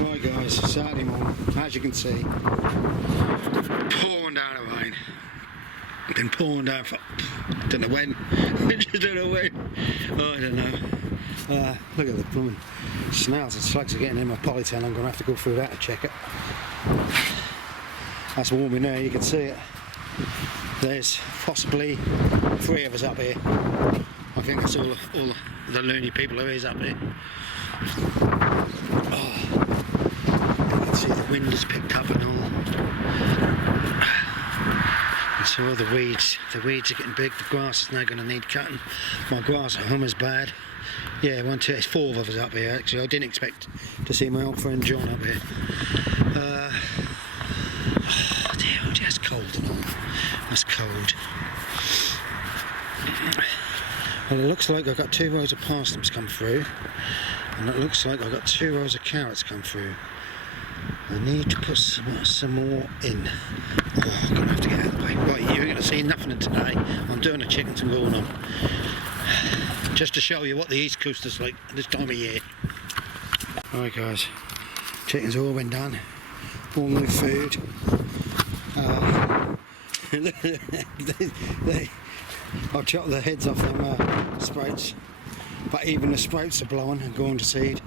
Right guys, Saturday morning, as you can see, pouring down the rain. Been pouring down for, don't know when, just don't know when, oh, I don't know. Look at the blooming snails and slugs are getting in my polytan. I'm going to have to go through that to check it. That's warming there, you can see it. There's possibly 3 of us up here. I think that's all the loony people there is up here. Oh. See, the wind has picked up and all. And so all the weeds are getting big. The grass is now going to need cutting. My grass at home is bad. Yeah, it's 4 of us up here actually. I didn't expect to see my old friend John up here. Oh dear, that's cold and all. That's cold. Well, it looks like I've got 2 rows of parsnips come through. And it looks like I've got 2 rows of carrots come through. I need to put some more in. Oh, I'm going to have to get out of the way. Right, you're going to see nothing today. I'm doing a chickens and going on. Just to show you what the East Coast is like this time of year. Alright guys, chickens have all been done. All new food. I've chopped the heads off them sprouts. But even the sprouts are blowing and going to seed.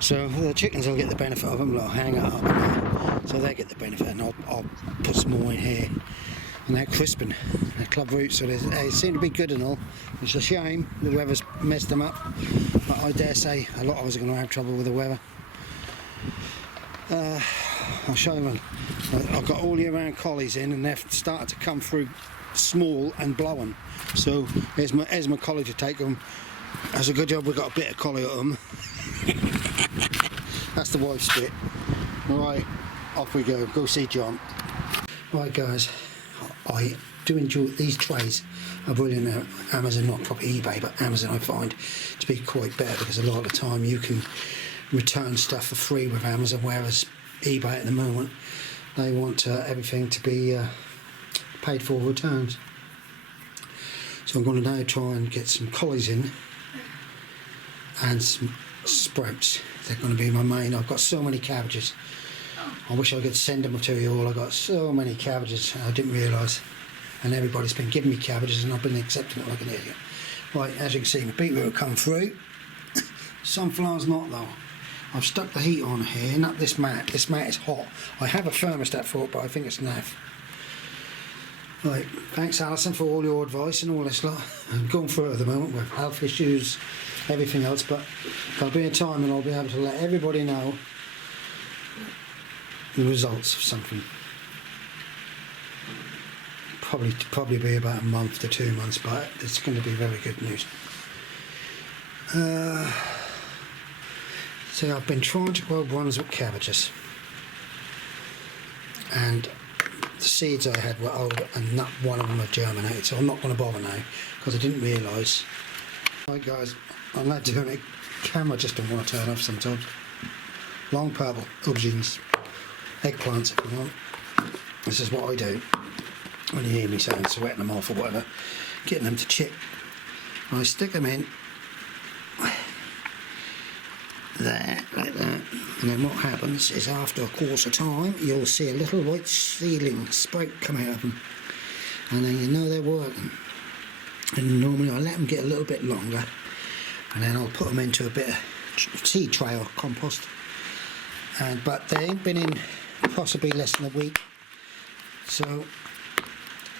So the chickens will get the benefit of them. They'll hang it up in there, so they get the benefit, and I'll put some more in here. And they're crisping, they're club roots, so they seem to be good and all. It's a shame the weather's messed them up, but I dare say a lot of us are going to have trouble with the weather. I'll show them. I've got all year round collies in, and they've started to come through small and blowing. So here's my collie to take them. That's a good job we've got a bit of collie at them. That's the wife's bit. Right, off we go see John. Right guys, I do enjoy these trays. Are brilliant at Amazon, not probably eBay, but Amazon I find to be quite better, because a lot of the time you can return stuff for free with Amazon, whereas eBay at the moment, they want everything to be paid for returns. So I'm going to now try and get some collies in and some sprouts. They're going to be my main. I've got so many cabbages. I wish I could send them to you all. I've got so many cabbages I didn't realise, and everybody's been giving me cabbages and I've been accepting it like an idiot. Right, as you can see, the beetroot will come through. Sunflowers not though. I've stuck the heat on here, not this mat. This mat is hot. I have a thermostat for it, but I think it's naff. Right, thanks Alison for all your advice and all this lot. I'm going through it at the moment with health issues, everything else, but there'll be a time when I'll be able to let everybody know the results of something. Probably be about a month to 2 months, but it's going to be very good news. So I've been trying to grow Brunswick cabbages, and the seeds I had were old and not one of them had germinated, so I'm not going to bother now because I didn't realise. Right guys, I'm not doing it. Camera just don't want to turn off sometimes. Long purple aubergines, eggplants if you want. This is what I do when you hear me saying sweating them off or whatever, getting them to chip. I stick them in there, like that, and then what happens is after a course of time you'll see a little white seedling sprout come out of them, and then you know they're working. And normally I let them get a little bit longer, and then I'll put them into a bit of seed tray or compost, but they ain't been in possibly less than a week, so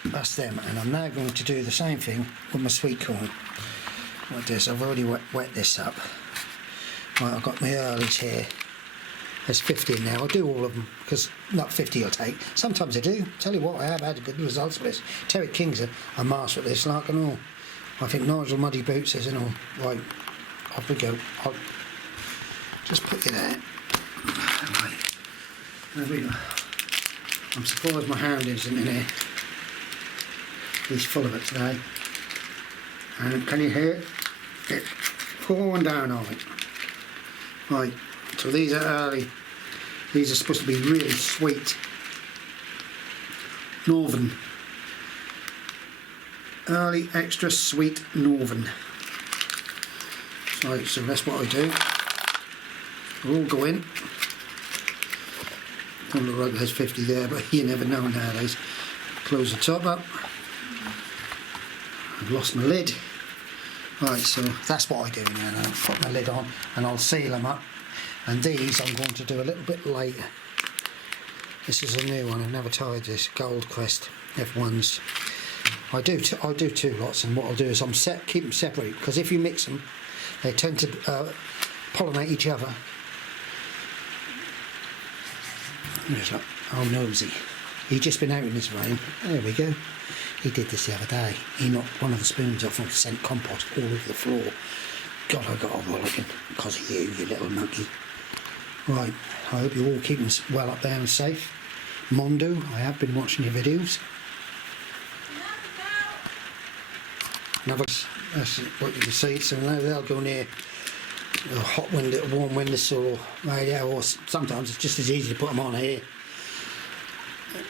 that's them. And I'm now going to do the same thing with my sweet corn like this. I've already wet this up. Right, I've got my earlies here. There's 50 in there. I'll do all of them, because not 50 I'll take. Sometimes I do. Tell you what, I have had good results with this. Terry King's a master at this, like and all. I think Nigel Muddy Boots is and all. Right, off we go. I'll just put you there. Right, there we go. I'm surprised my hand isn't in here. He's full of it today. And can you hear it? It's pouring down on it. Right, so these are early. These are supposed to be really sweet. Northern. Early extra sweet Northern. Right, so that's what I do. They'll all go in. Don't look like there's 50 there, but you never know nowadays. Close the top up. I've lost my lid. Right, so that's what I do now. I'll put my lid on and I'll seal them up. And these I'm going to do a little bit later. This is a new one, I've never tried this, Gold Crest F1s. I do two lots, and what I'll do is keep them separate, because if you mix them, they tend to pollinate each other. There's that old nosy. He's just been out in this rain. There we go. He did this the other day. He knocked one of the spoons off and sent compost all over the floor. God, I got a rollicking because of you little monkey. Right, I hope you're all keeping well up there and safe. Mondo, I have been watching your videos. That's what you can see, so now they'll go near a hot window, a warm windowsill or radio, or sometimes it's just as easy to put them on here.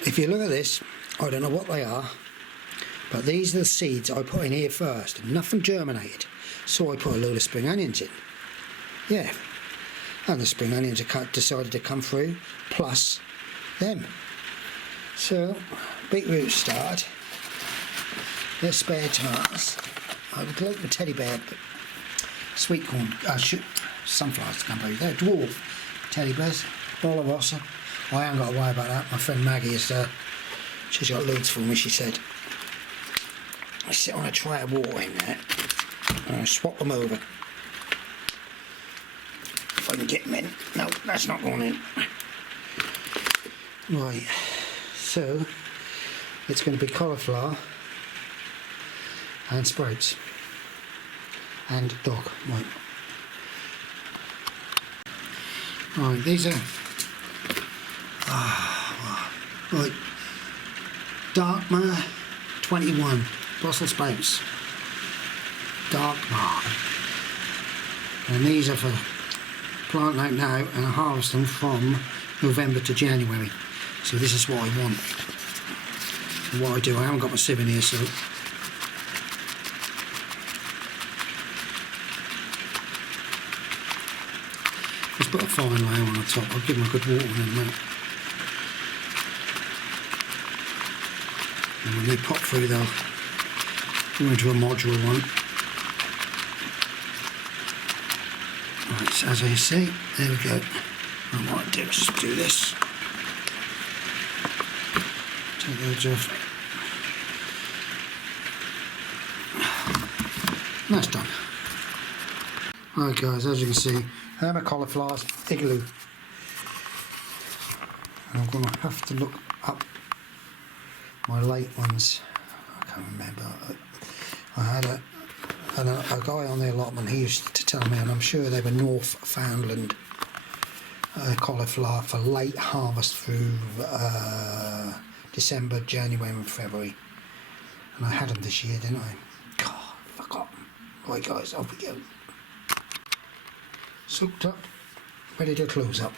If you look at this, I don't know what they are, but these are the seeds I put in here first, and nothing germinated, so I put a load of spring onions in. Yeah, and the spring onions decided to come through, plus them. So, beetroot started. There's spare tomatoes. I would like the teddy bear, but sweet corn, sunflowers to come through. They're dwarf teddy bears, Bolorosa. I haven't got to worry about that. My friend Maggie is she's got loads for me, she said. I sit on a tray of water in there and I swap them over. If I can get them in. No, that's not going in. Right, so it's going to be cauliflower and sprouts and dog. Right, these are right, Darkmar 21 Brussels sprouts, Darkmar, and these are for planting out now and harvesting from November to January. So this is what I want. And what I do, I haven't got my sieve in here, so just put a fine layer on the top. I'll give them a good water in a minute. And when they pop through, they'll go into a modular one. Right, so as you see, there we go. And what I do is just do this. Take the edge off. And that's done. Right guys, as you can see, my cauliflower's igloo. And I'm going to have to look up my late ones. I can't remember. I had a guy on the allotment, he used to tell me, and I'm sure they were Northfoundland cauliflower for late harvest through December, January and February. And I had them this year, didn't I? God, I forgot them. Right guys, off we go. Soaked up, ready to close up.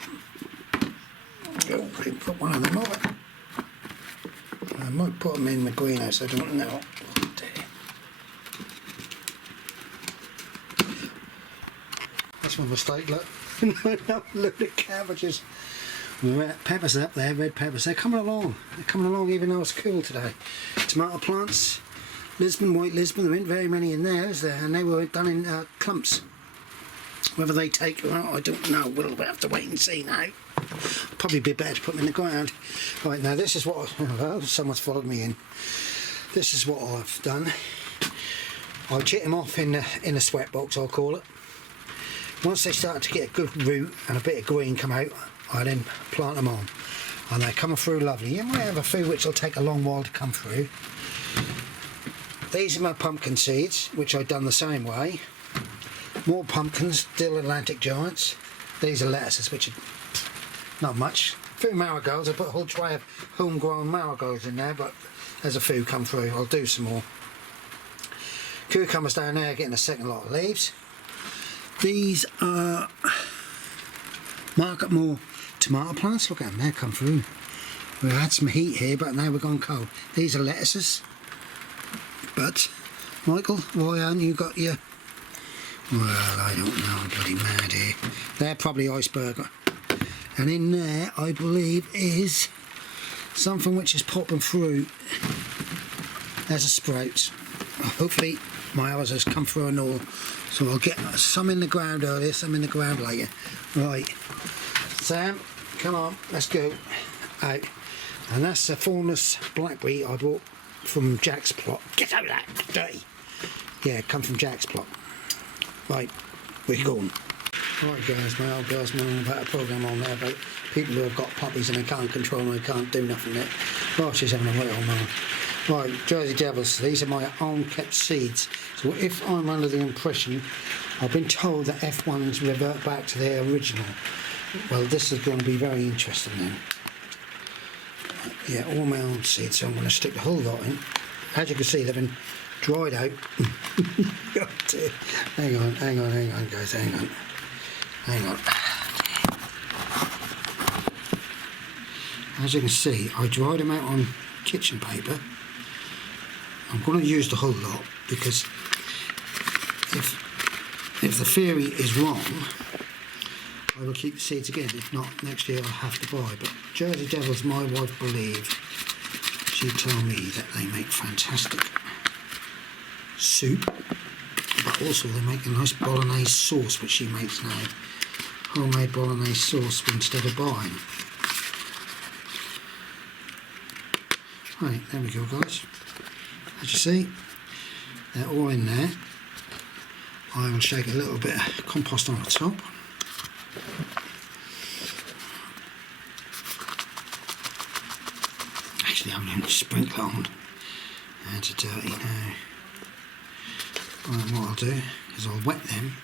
Go, put one of them over. I might put them in the greenhouse, I don't know. That's my mistake, look. Look at cabbages. Red peppers up there, red peppers. They're coming along. They're coming along even though it's cool today. Tomato plants, Lisbon, white Lisbon. There weren't very many in there, is there? And they were done in clumps. Whether they take or not, I don't know. We'll have to wait and see now. Probably be better to put them in the ground. Right, now this is what someone's followed me in. This is what I've done. I chip them off in the sweat box, I'll call it. Once they start to get a good root and a bit of green come out, I then plant them on. And they come through lovely. You might have a few which will take a long while to come through. These are my pumpkin seeds, which I've done the same way. More pumpkins, still Atlantic Giants. These are lettuces, which are not much. A few marigolds. I put a whole tray of homegrown marigolds in there, but there's a few come through. I'll do some more. Cucumbers down there, getting a second lot of leaves. These are Market Moor tomato plants. Look at them, they've come through. We've had some heat here, but now we're gone cold. These are lettuces. But, Michael, why haven't you got your Well, I don't know, I'm bloody mad here. They're probably iceberg. And in there, I believe, is something which is popping through. There's a sprout. Hopefully my others has come through and all. So I'll get some in the ground earlier, some in the ground later. Right, Sam, come on, let's go. Out. And that's a thornless blackberry I bought from Jack's plot. Get out of that, dirty. Yeah, come from Jack's plot. Right, we're going. Right guys, my old girl's moaning about a programme on there about people who have got puppies and they can't control them, they can't do nothing there. Oh, she's having a right old moan. Right, Jersey Devils, these are my own kept seeds. So if I'm under the impression, I've been told that F1s revert back to their original. Well, this is going to be very interesting then. Yeah, all my own seeds, so I'm going to stick the whole lot in. As you can see, they've been dried out. Hang on guys, hang on. As you can see, I dried them out on kitchen paper. I'm going to use the whole lot because if the theory is wrong, I will keep the seeds again. If not, next year I'll have to buy. But Jersey Devils, my wife believed, she told me that they make fantastic soup, but also they make a nice bolognese sauce, which she makes now. Homemade bolognese sauce instead of buying. Right, there we go guys. As you see, they're all in there. I will shake a little bit of compost on the top. Actually, I'm going to sprinkle on. That's dirty now. Right, what I'll do is I'll wet them.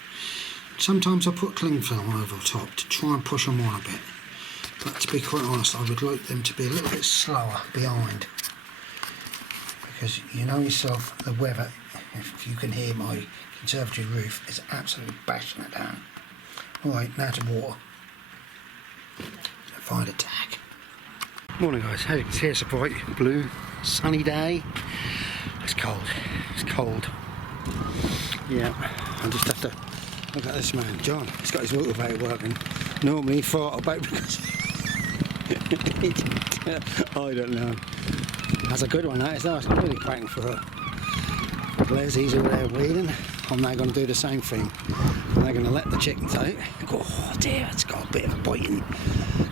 Sometimes I put cling film over the top to try and push them on a bit. But to be quite honest, I would like them to be a little bit slower behind. Because you know yourself, the weather, if you can hear my conservatory roof, is absolutely bashing it down. Right, now to water. Find a tag. Morning guys, as you can see, it's a bright blue sunny day. It's cold, yeah. I just have to look at this man, John. He's got his motivator working. Normally he thought about because I don't know. That's a good one, that is. That's really cracking for her. Les, he's over there weeding. I'm now going to do the same thing. I'm now going to let the chickens out. Oh dear, it's got a bit of a biting.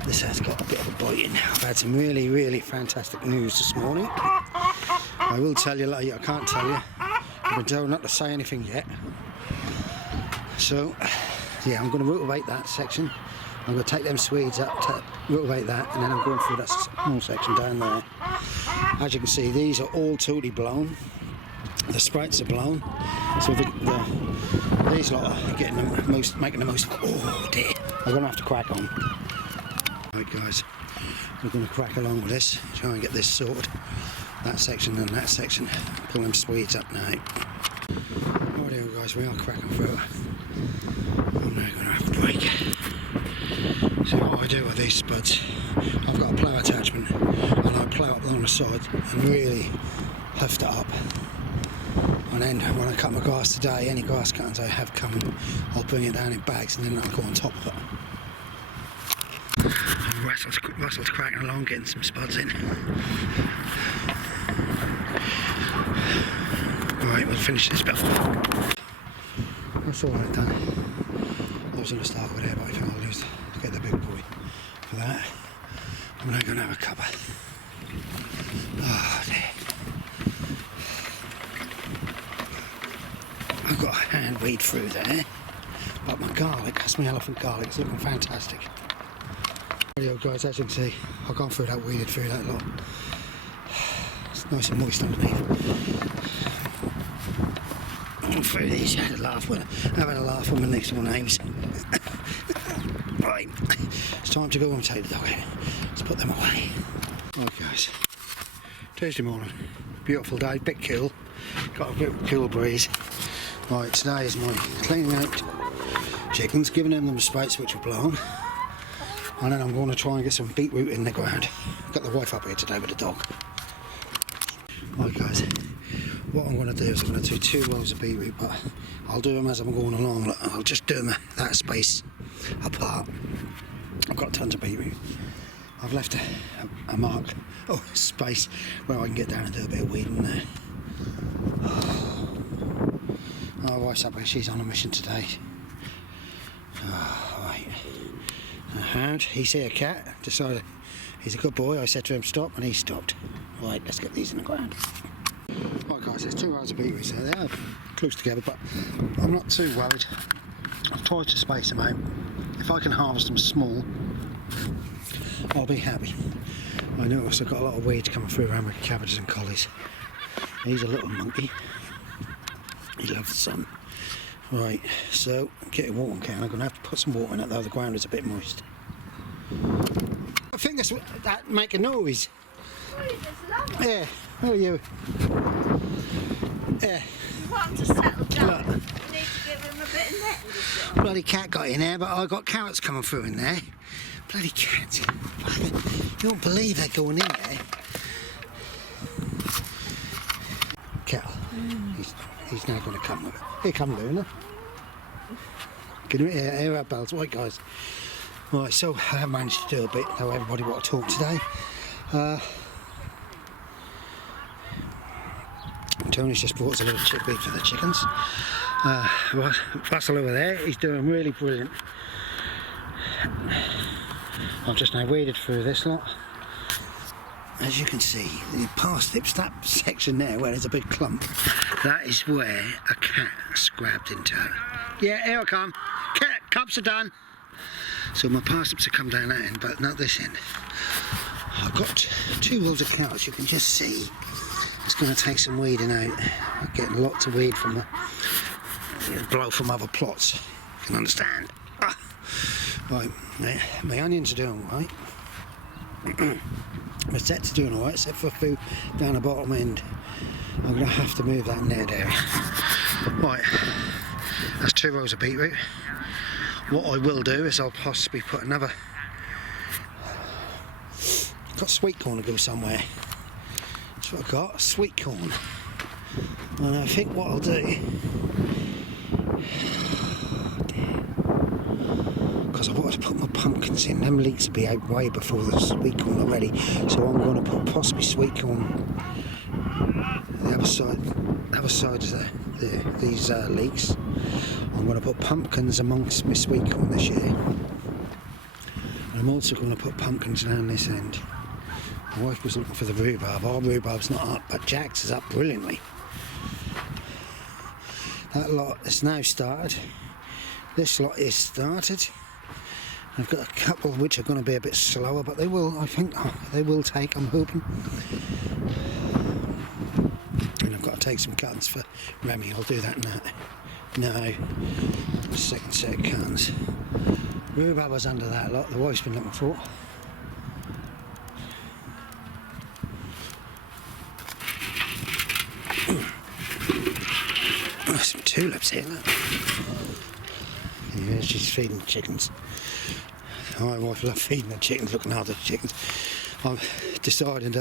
This has got a bit of a biting. I've had some really, really fantastic news this morning. I will tell you later, I can't tell you. I've been told not to say anything yet. So, yeah, I'm going to rotivate that section. I'm going to take them Swedes up to rotivate that, and then I'm going through that small section down there. As you can see, these are all totally blown. The sprouts are blown, so these lot are getting the most, making the most. Oh dear! I'm going to have to crack on. Right, guys, we're going to crack along with this. Try and get this sorted. That section and that section. Pull them Swedes up now. Right, guys, we are cracking through. I'm now going to have a break. So what I do with these spuds, I've got a plough attachment, and I plough up along the side and really lift it up. And then when I cut my grass today, any grass cuttings I have coming, I'll bring it down in bags and then I'll go on top of it. And Russell's cracking along, getting some spuds in. Right, we'll finish this bit. That's all I've done. I was going to start with there, but I think I'll use get the big boy for that. I'm now going to have a cuppa. Oh dear. I've got a hand weed through there, but my garlic, that's my elephant garlic, it's looking fantastic. There guys, as you can see, I've gone through that, weeded through that lot. It's nice and moist underneath. Through these, having a laugh when my next door names. Right, it's time to go and take the dog out. Let's put them away. Right guys, Tuesday morning, beautiful day, bit cool, got a bit of cool breeze. Right, today is my cleaning out chickens, giving them the space which are blown, and then I'm going to try and get some beetroot in the ground. Got the wife up here today with the dog. Right guys, what I'm going to do is I'm going to do 2 rows of beetroot, but I'll do them as I'm going along. I'll just do them that space apart. I've got tons of beetroot. I've left a mark, space where I can get down and do a bit of weeding there. My wife's up here, she's on a mission today. Right. The hound, he see a cat, decided he's a good boy. I said to him stop and he stopped. Right, let's get these in the ground. Right guys, there's 2 rows of beetroot there. They are close together, but I'm not too worried. I've tried to space them out. If I can harvest them small, I'll be happy. I noticed I've got a lot of weeds coming through around with cabbages and collies. He's a little monkey. He loves the sun. Right, so get a watering can. I'm going to have to put some water in it though, the ground is a bit moist. I think that make a noise. Yeah, who are you? Yeah. You want him to settle down? You need to give him a bit of netting. Bloody cat got in there, but I got carrots coming through in there. Bloody cat. You won't believe they're going in there. Kettle. He's now going to come with it. Here come Luna. Can you hear our bells? Right guys. Right, so I have managed to do a bit, tell everybody what I talked today. Tony's just brought us a little chickweed for the chickens. Russell over there, he's doing really brilliant. I've just now waded through this lot. As you can see, the parsnips, that section there where there's a big clump, that is where a cat scrabbed into it. Yeah, here I come. Cat, cups are done. So my parsnips have come down that end, but not this end. I've got 2 rows of carrots, you can just see. It's going to take some weeding out. I'm getting lots of weed from the blow from other plots. You can understand. Right, my onions are doing all right. My sets are doing all right, except for a few down the bottom end. I'm going to have to move that net area. Right, that's 2 rows of beetroot. What I will do is I'll possibly put another. I've got sweet corn to go somewhere. That's what I've got, sweet corn. And I think what I'll do, because I wanted to put my pumpkins in, them leeks will be out way before the sweet corn are ready. So I'm going to put possibly sweet corn the other side of these leeks. I'm going to put pumpkins amongst my sweet corn this year. And I'm also going to put pumpkins down this end. My wife was looking for the rhubarb. Our rhubarb's not up, but Jack's is up brilliantly. That lot is now started. This lot is started. I've got a couple which are going to be a bit slower, but they will, I think, they will take, I'm hoping. And I've got to take some cuttings for Remy. I'll do that now. Second set of cuttings. Rhubarb was under that lot, the wife's been looking for. Oh, some tulips here, look. Yeah, she's feeding the chickens. My wife loves feeding the chickens, looking after the chickens. I've decided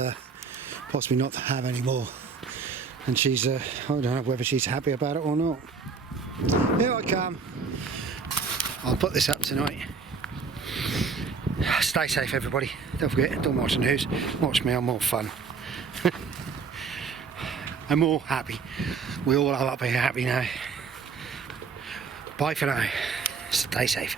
possibly not to have any more. And she's, I don't know whether she's happy about it or not. Here I come. I'll put this up tonight. Stay safe everybody. Don't forget, don't watch the news. Watch me, I'm more fun. I'm more happy. We all are up here happy now. Bye for now. Stay safe.